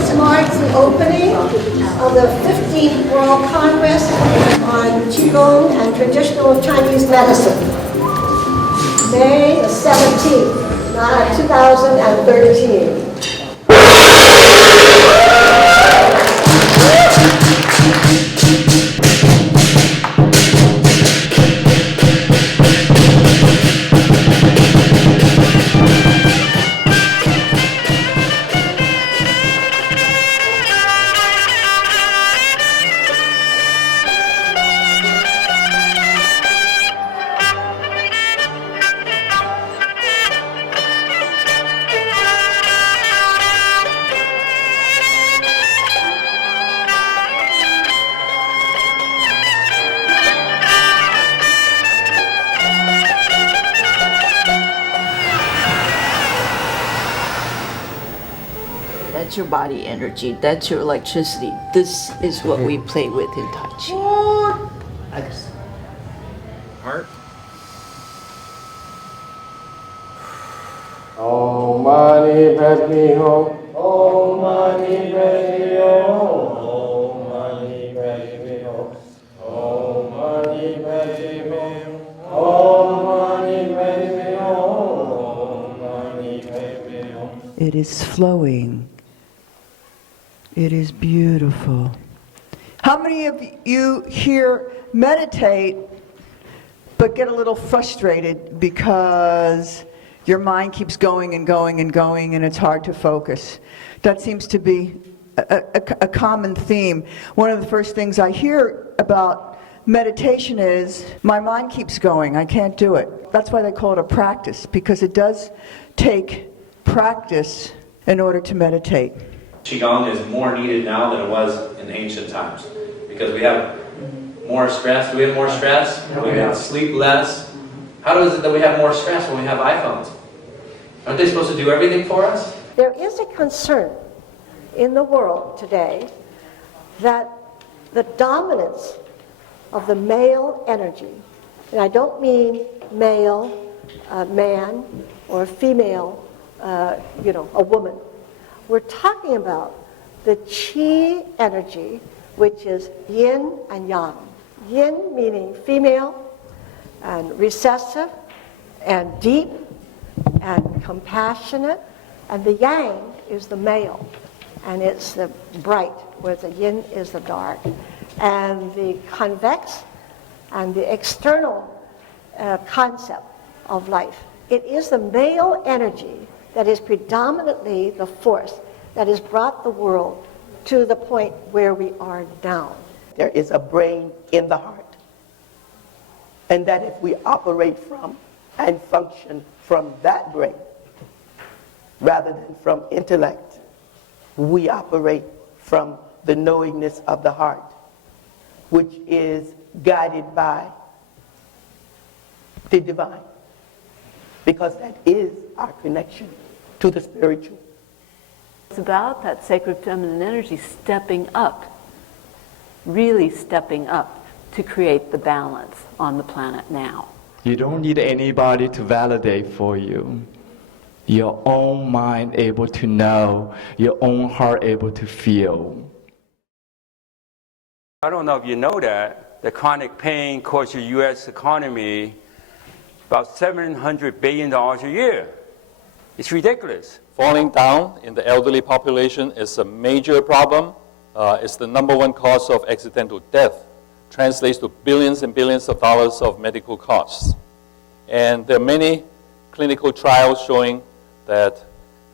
This marks the opening of the 15th World Congress on Qigong and Traditional Chinese Medicine, May the 17th, 2013. That's your body energy, that's your electricity. This is what we play with in Tai Chi. Heart. Om Mani Padme Hum. Om Mani Padme Hum. Om Mani Padme Hum. Om Mani Padme Hum. Om Mani Padme Hum. Om Mani Padme Hum. It is flowing. It is beautiful. How many of you here meditate but get a little frustrated because your mind keeps going and going and going and it's hard to focus? That seems to be a common theme. One of the first things I hear about meditation is, my mind keeps going, I can't do it. That's why they call it a practice, because it does take practice in order to meditate. Qigong is more needed now than it was in ancient times because we have more stress. Do we have more stress? We have sleep less. How is it that we have more stress when we have iPhones? Aren't they supposed to do everything for us? There is a concern in the world today that the dominance of the male energy, and I don't mean male, man, or female, a woman. We're talking about the Qi energy, which is yin and yang. Yin meaning female and recessive and deep and compassionate, and the yang is the male, and it's the bright, whereas the yin is the dark. And the convex and the external concept of life. It is the male energy that is predominantly the force that has brought the world to the point where we are now. There is a brain in the heart. And that if we operate from and function from that brain, rather than from intellect, we operate from the knowingness of the heart, which is guided by the divine. Because that is our connection to the spiritual. It's about that sacred feminine energy stepping up, really stepping up to create the balance on the planet now. You don't need anybody to validate for you. Your own mind able to know, your own heart able to feel. I don't know if you know that, the chronic pain costs the U.S. economy about $700 billion a year. It's ridiculous. Falling down in the elderly population is a major problem. It's the #1 cause of accidental death. Translates to billions and billions of dollars of medical costs. And there are many clinical trials showing that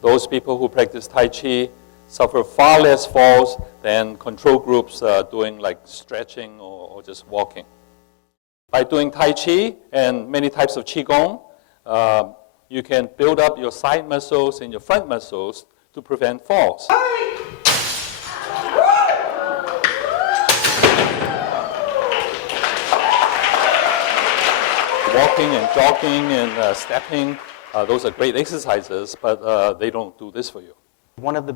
those people who practice Tai Chi suffer far less falls than control groups doing like stretching or just walking. By doing Tai Chi and many types of Qigong, you can build up your side muscles and your front muscles to prevent falls. Walking and jogging and stepping, those are great exercises, but they don't do this for you. One of the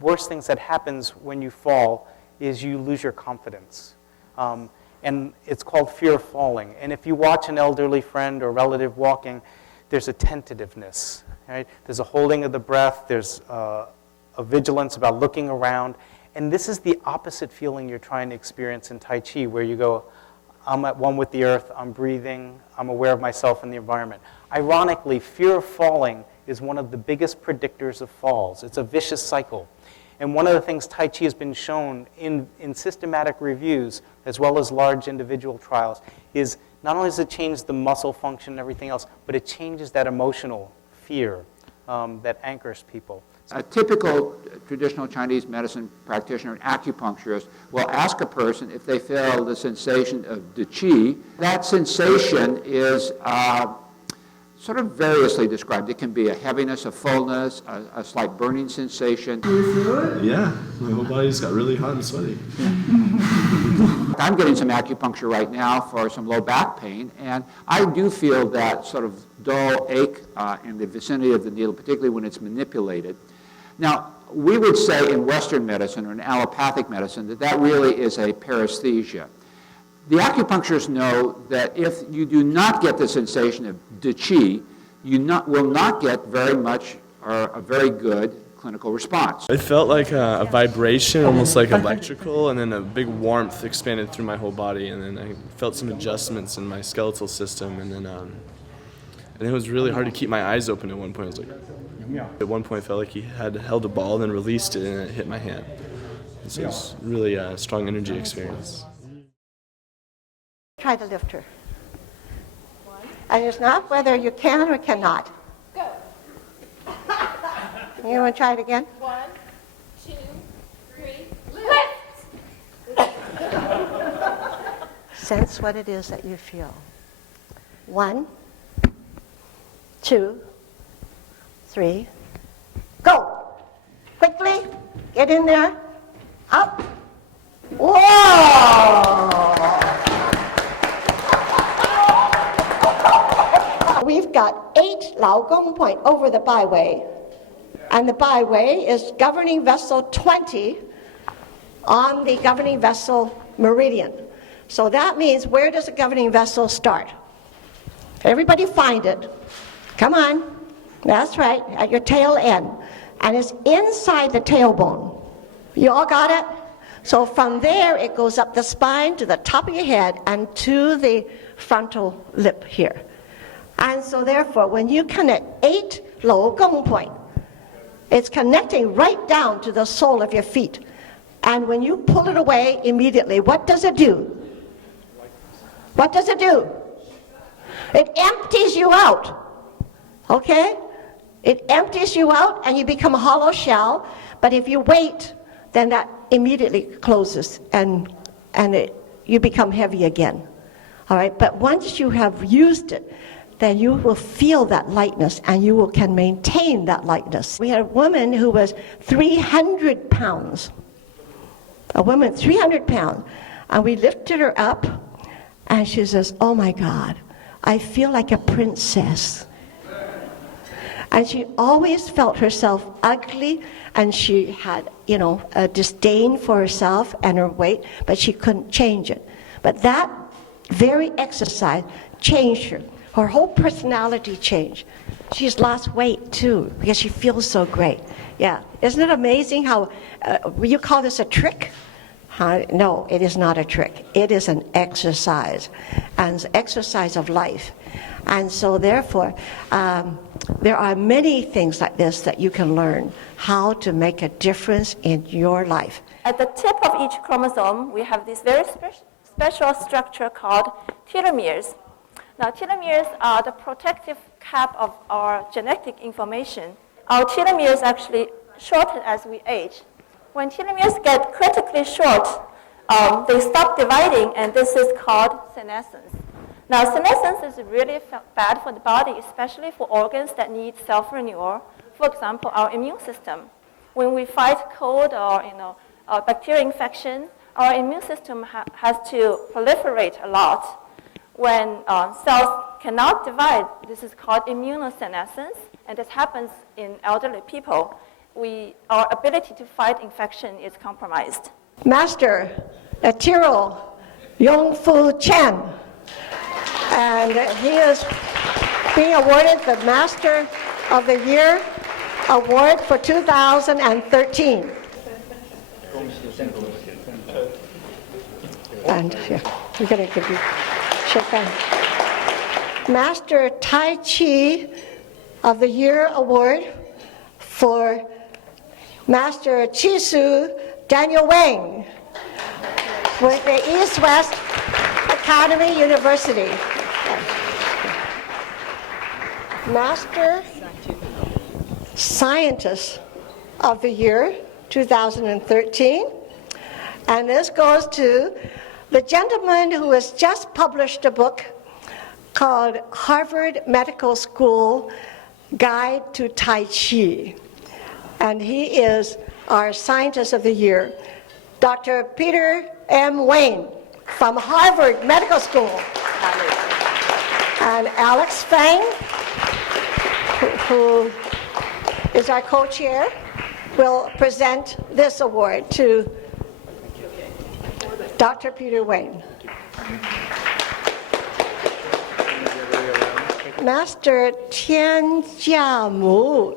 worst things that happens when you fall is you lose your confidence. And it's called fear of falling. And if you watch an elderly friend or relative walking, there's a tentativeness, right? There's a holding of the breath, there's a vigilance about looking around. And this is the opposite feeling you're trying to experience in Tai Chi, where you go, I'm at one with the earth, I'm breathing, I'm aware of myself and the environment. Ironically, fear of falling is one of the biggest predictors of falls. It's a vicious cycle. And one of the things Tai Chi has been shown in systematic reviews, as well as large individual trials, is not only does it change the muscle function and everything else, but it changes that emotional fear that anchors people. A typical traditional Chinese medicine practitioner, an acupuncturist, will ask a person if they feel the sensation of the qi. That sensation is sort of variously described. It can be a heaviness, a fullness, a slight burning sensation. Yeah, my whole body's got really hot and sweaty. I'm getting some acupuncture right now for some low back pain, and I do feel that sort of dull ache in the vicinity of the needle, particularly when it's manipulated. Now, we would say in Western medicine or in allopathic medicine that that really is a paresthesia. The acupuncturists know that if you do not get the sensation of de qi, you will not get very much or a very good clinical response. It felt like a vibration, almost like electrical, and then a big warmth expanded through my whole body, and then I felt some adjustments in my skeletal system, and then it was really hard to keep my eyes open at one point. I was like, at one point, it felt like he had held a ball, then released it, and it hit my hand. So it was really a strong energy experience. Try to lift her. And it's not whether you can or cannot. Go. You want to try it again? 1, 2, 3, lift! Sense what it is that you feel. 1, 2, 3, go! Quickly, get in there, up. Whoa! We've got 8 Lao Gong point over the byway. And the byway is governing vessel 20 on the governing vessel meridian. So that means, where does the governing vessel start? Everybody find it. Come on. That's right, at your tail end. And it's inside the tailbone. You all got it? So from there, it goes up the spine to the top of your head and to the frontal lip here. And so therefore, when you connect 8 Lao Gong point, it's connecting right down to the sole of your feet. And when you pull it away immediately, what does it do? What does it do? It empties you out. Okay? It empties you out and you become a hollow shell. But if you wait, then that immediately closes and you become heavy again. All right? But once you have used it, then you will feel that lightness and you can maintain that lightness. We had a woman who was 300 pounds. A woman 300 pounds. And we lifted her up and she says, oh my God, I feel like a princess. And she always felt herself ugly, and she had, a disdain for herself and her weight, but she couldn't change it. But that very exercise changed her. Her whole personality changed. She's lost weight too, because she feels so great. Yeah, isn't it amazing how, you call this a trick? No, it is not a trick. It is an exercise, and exercise of life. And so therefore, there are many things like this that you can learn how to make a difference in your life. At the tip of each chromosome, we have this very special structure called telomeres. Now, telomeres are the protective cap of our genetic information. Our telomeres actually shorten as we age. When telomeres get critically short, they stop dividing, and this is called senescence. Now, senescence is really bad for the body, especially for organs that need self-renewal. For example, our immune system. When we fight cold or bacterial infection, our immune system has to proliferate a lot. When cells cannot divide, this is called immunosenescence, and this happens in elderly people. Our ability to fight infection is compromised. Master Tiro Yongfu Chen, and he is being awarded the Master of the Year Award for 2013. And here, we're going to give you shake hand. Master Tai Chi of the Year Award for Master Chisu Daniel Wang with the East West Academy University. Master Scientist of the Year 2013. And this goes to the gentleman who has just published a book called Harvard Medical School Guide to Tai Chi. And he is our Scientist of the Year, Dr. Peter M. Wayne from Harvard Medical School. And Alex Fang, who is our co-chair, will present this award to Dr. Peter Wayne. Master Tian Jiamu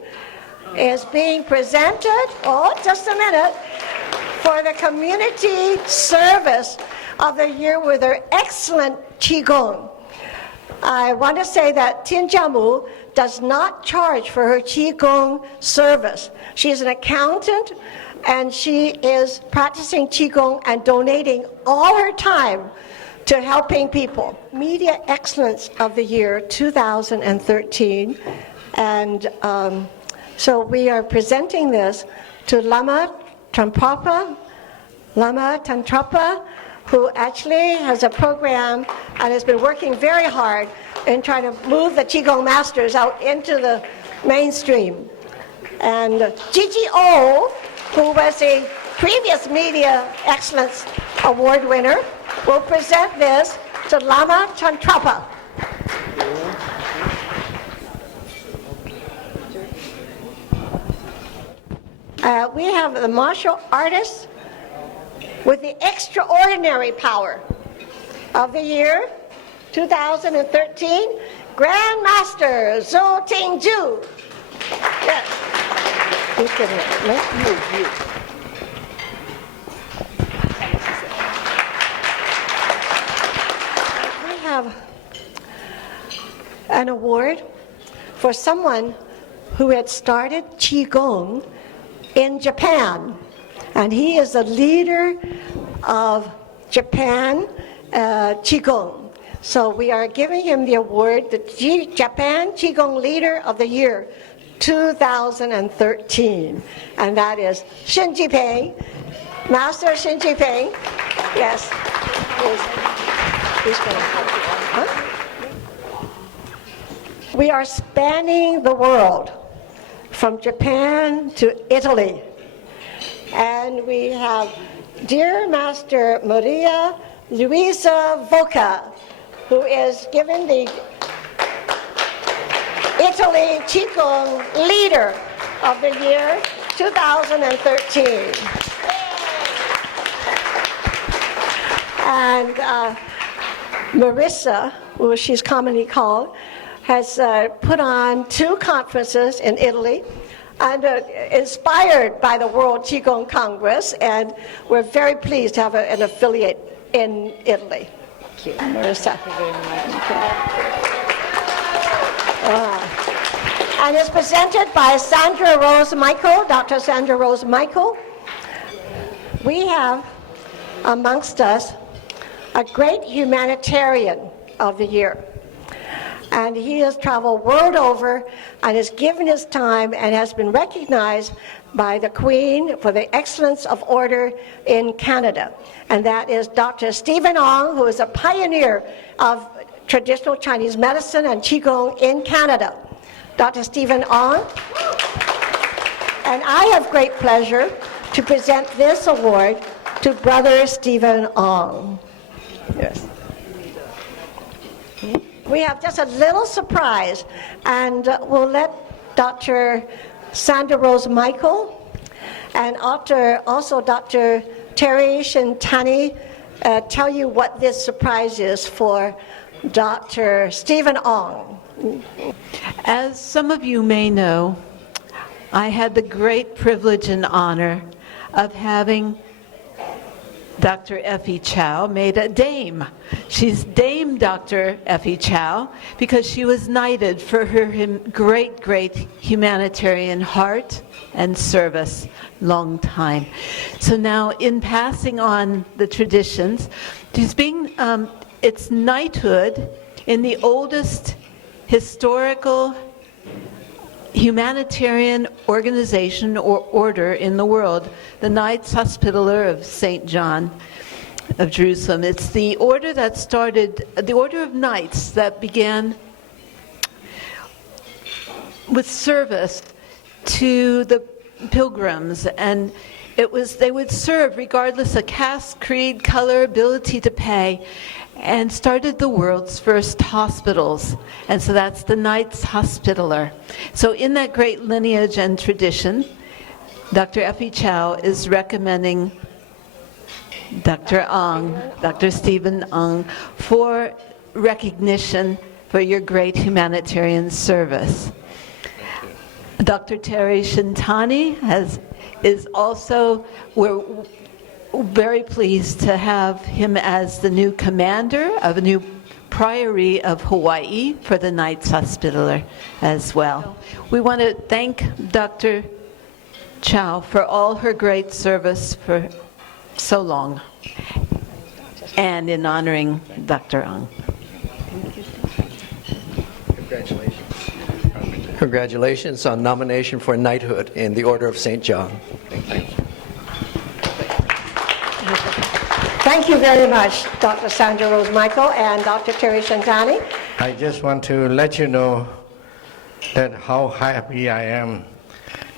is being presented, just a minute, for the community service of the year with her excellent Qigong. I want to say that Tian Jiamu does not charge for her Qigong service. She is an accountant, and she is practicing Qigong and donating all her time to helping people. Media Excellence of the Year 2013. And so we are presenting this to Lama Tantrapa, who actually has a program and has been working very hard in trying to move the Qigong masters out into the mainstream. And Gigi O, who was a previous Media Excellence Award winner, will present this to Lama Tantrapa. We have the martial artist with the extraordinary power of the year 2013, Grandmaster Zhou Tingju. Yes. Who's giving it? You. We have an award for someone who had started Qigong in Japan. And he is the leader of Japan Qigong. So we are giving him the award, the Japan Qigong Leader of the Year 2013. And that is Shin Jiping, Master Shin Jiping. Yes. He's going to help you. Huh? We are spanning the world from Japan to Italy. And we have dear Master Maria Luisa Voca, who is given the Italy Qigong Leader of the Year 2013. And Marissa, who she's commonly called, has put on 2 conferences in Italy, and inspired by the World Qigong Congress, and we're very pleased to have an affiliate in Italy. Thank you, Marissa. Thank you very much. And it's presented by Sandra Rose Michael, Dr. Sandra Rose Michael. We have amongst us a great humanitarian of the year. And he has traveled world over and has given his time and has been recognized by the Queen for the excellence of order in Canada. And that is Dr. Stephen Ong, who is a pioneer of traditional Chinese medicine and Qigong in Canada. Dr. Stephen Ong. And I have great pleasure to present this award to Brother Stephen Ong. Yes. We have just a little surprise, and we'll let Dr. Sandra Rose Michael and also Dr. Terry Shintani tell you what this surprise is for Dr. Stephen Ong. As some of you may know, I had the great privilege and honor of having Dr. Effy Chow made a dame. She's Dame Dr. Effy Chow because she was knighted for her great humanitarian heart and service, long time. So now in passing on the traditions, it's knighthood in the oldest historical humanitarian organization or order in the world, the Knights Hospitaller of St. John of Jerusalem. It's the order that started, the order of knights that began with service to the pilgrims, and they would serve regardless of caste, creed, color, ability to pay, and started the world's first hospitals. And so that's the Knights Hospitaller. So in that great lineage and tradition, Dr. Effy Chow is recommending Dr. Ong, Dr. Stephen Ong, for recognition for your great humanitarian service. Dr. Terry Shintani is also, we're very pleased to have him as the new commander of a new priory of Hawaii for the Knights Hospitaller as well. We want to thank Dr. Chow for all her great service for so long, and in honoring Dr. Ong. Congratulations. Congratulations on nomination for knighthood in the Order of St. John. Thank you. Thank you very much, Dr. Sandra Rose Michael and Dr. Terry Shantani. I just want to let you know that how happy I am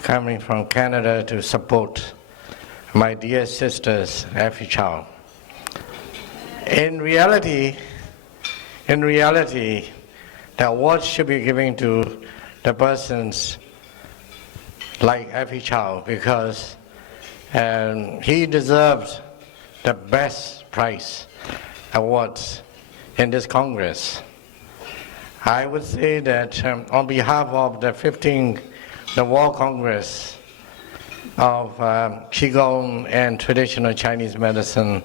coming from Canada to support my dear sisters, Effy Chow. In reality, the award should be given to the persons like Effy Chow, because he deserved the best prize awards in this Congress. I would say that on behalf of the 15th World Congress of Qigong and traditional Chinese medicine,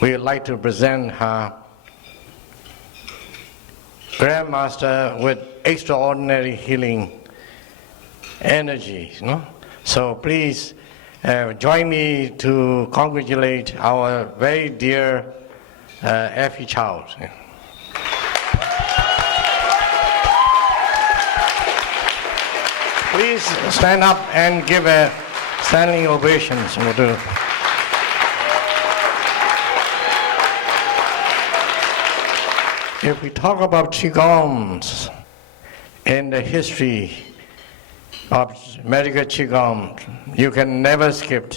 we would like to present her Grandmaster with extraordinary healing energy. So please join me to congratulate our very dear Effy Chow. Please stand up and give a standing ovation. If we talk about Qigong in the history of medical Qigong, you can never skip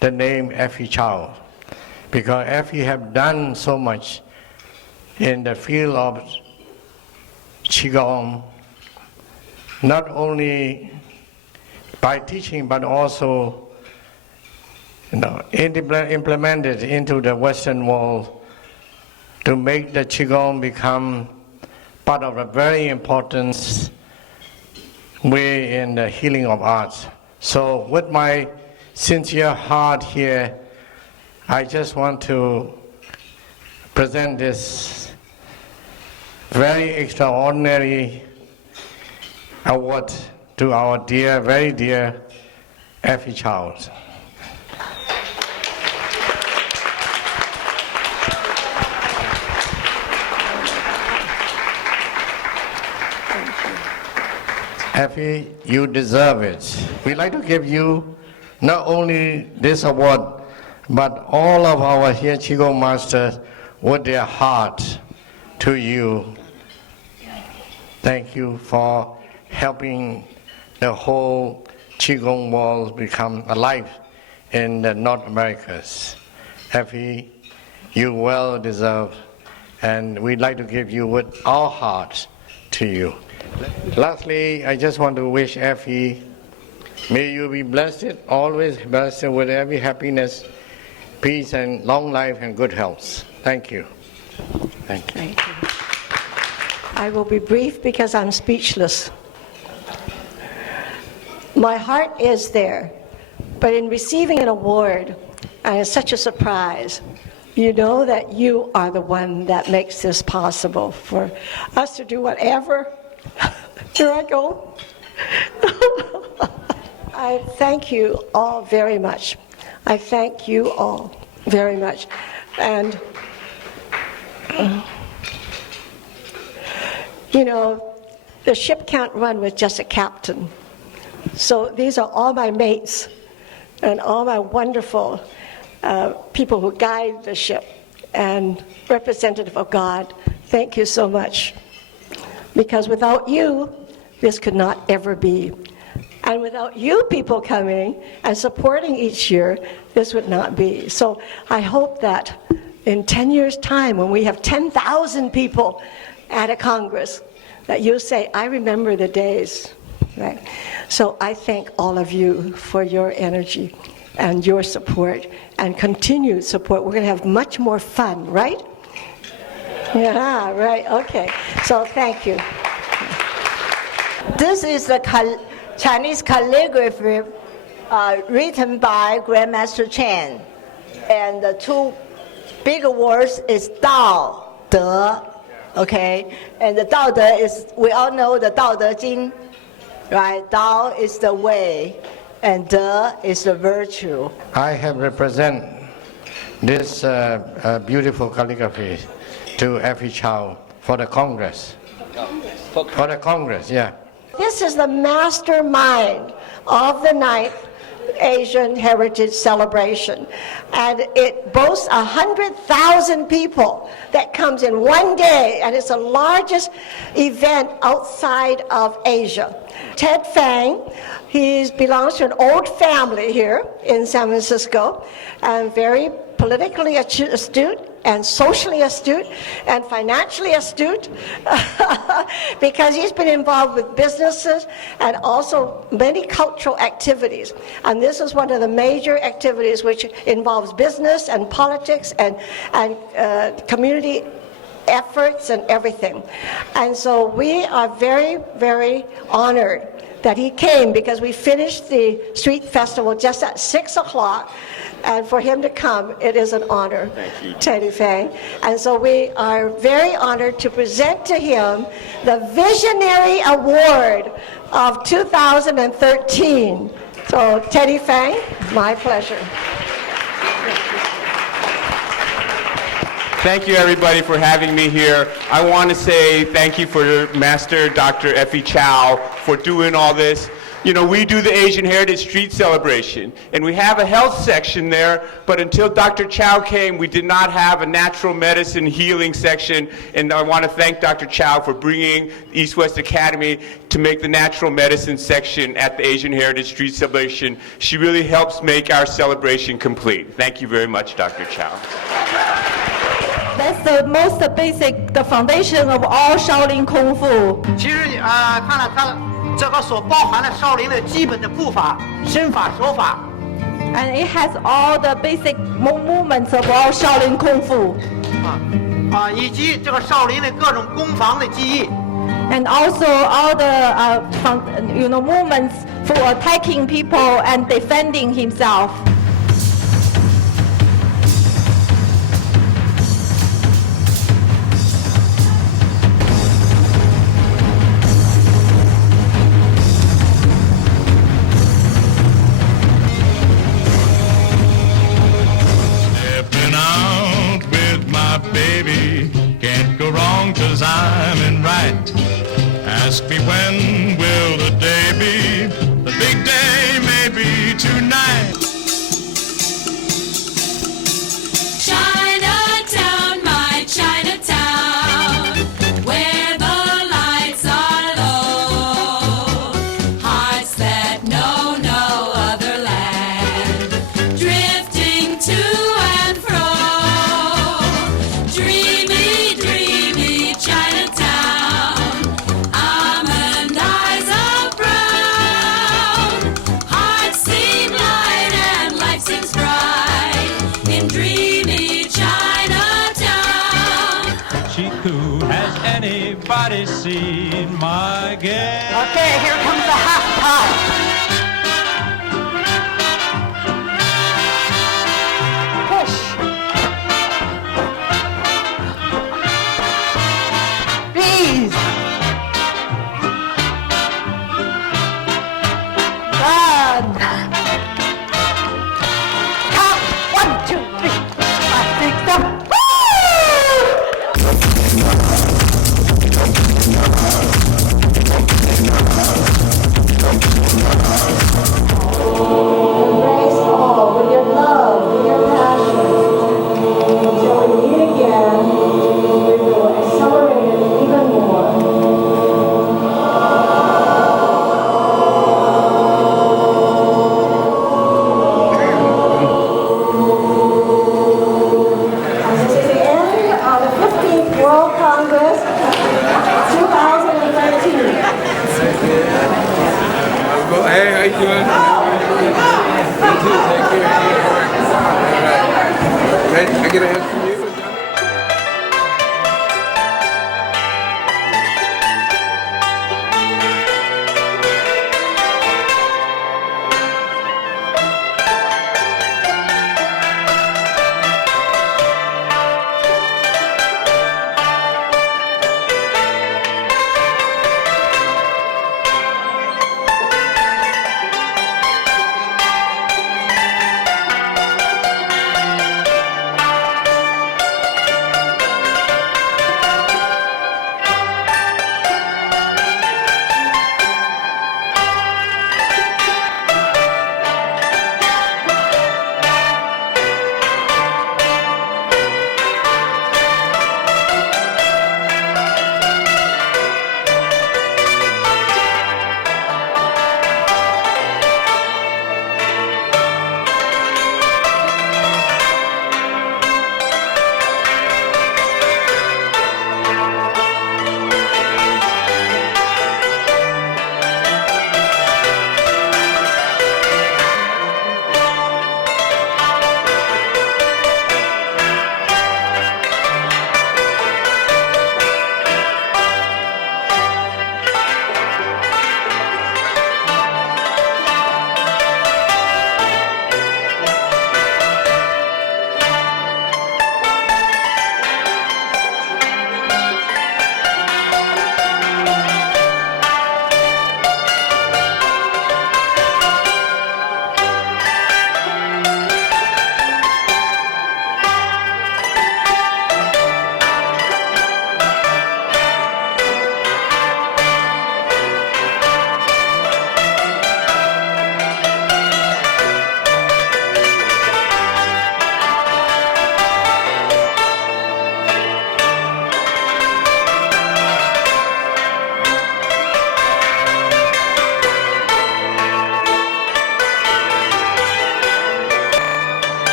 the name Effy Chow, because Effy have done so much in the field of Qigong, not only by teaching but also implemented into the Western world to make the Qigong become part of a very important way in the healing of arts. So with my sincere heart here, I just want to present this very extraordinary award to our dear, very dear Effy Chow. Effy, you deserve it. We'd like to give you not only this award, but all of our here Qigong masters with their heart to you. Thank you for helping the whole Qigong world become alive in the North Americas. Effy, you well deserve, and we'd like to give you with our hearts to you. Lastly, I just want to wish Effy, may you be blessed, always blessed with every happiness, peace, and long life and good health. Thank you. Thank you. Thank you. I will be brief because I'm speechless. my heart is there. But in receiving an award, and it's such a surprise, you know that you are the one that makes this possible for us to do whatever. Here I go. I thank you all very much. I thank you all very much. And, you know, the ship can't run with just a captain. So these are all my mates and all my wonderful people who guide the ship and representative of God. Thank you so much. Because without you, this could not ever be. And without you people coming and supporting each year, this would not be. So I hope that in 10 years' time, when we have 10,000 people at a Congress, that you'll say, I remember the days. Right? So I thank all of you for your energy and your support and continued support. We're going to have much more fun, right? Yeah, right, okay. So thank you. This is the Chinese calligraphy written by Grandmaster Chen. And the two big words is Dao, De, okay? And the Dao De is, we all know the Dao De Jing, right? Dao is the way, and De is the virtue. I have represent this beautiful calligraphy to Effy Chow for the Congress. For the Congress, yeah. This is the mastermind of the 9th Asian Heritage Celebration. And it boasts 100,000 people that comes in one day, and it's the largest event outside of Asia. Ted Fang, he belongs to an old family here in San Francisco, and very politically astute and socially astute and financially astute because he's been involved with businesses and also many cultural activities. And this is one of the major activities which involves business and politics and community efforts and everything. And so we are very, very honored that he came because we finished the street festival just at 6 o'clock. And for him to come, it is an honor, Teddy Fang. And so we are very honored to present to him the Visionary Award of 2013. So Teddy Fang, my pleasure. Thank you, everybody, for having me here. I want to say thank you for Master Dr. Effy Chow for doing all this. You know, we do the Asian Heritage Street Celebration, and we have a health section there, but until Dr. Chow came, we did not have a natural medicine healing section, and I want to thank Dr. Chow for bringing East West Academy to make the natural medicine section at the Asian Heritage Street Celebration. She really helps make our celebration complete. Thank you very much, Dr. Chow. That's the most basic, the foundation of all Shaolin Kung Fu. 其实看了它这个所包含了少林的基本的步伐、身法、手法。And it has all the basic movements of all Shaolin Kung Fu. 以及这个少林的各种攻防的技艺。And also all the movements for attacking people and defending himself. Baby, can't go wrong 'cause I'm in right. Ask me when will the day be? The big day may be tonight. Chinatown, my Chinatown, where the lights are low, hearts that know no other land, drifting to and fro. Dreamy, dreamy Chinatown, almond eyes of brown, hearts seem light and life seems bright in dreamy Chinatown. Chiku, has anybody seen my girl? Okay, here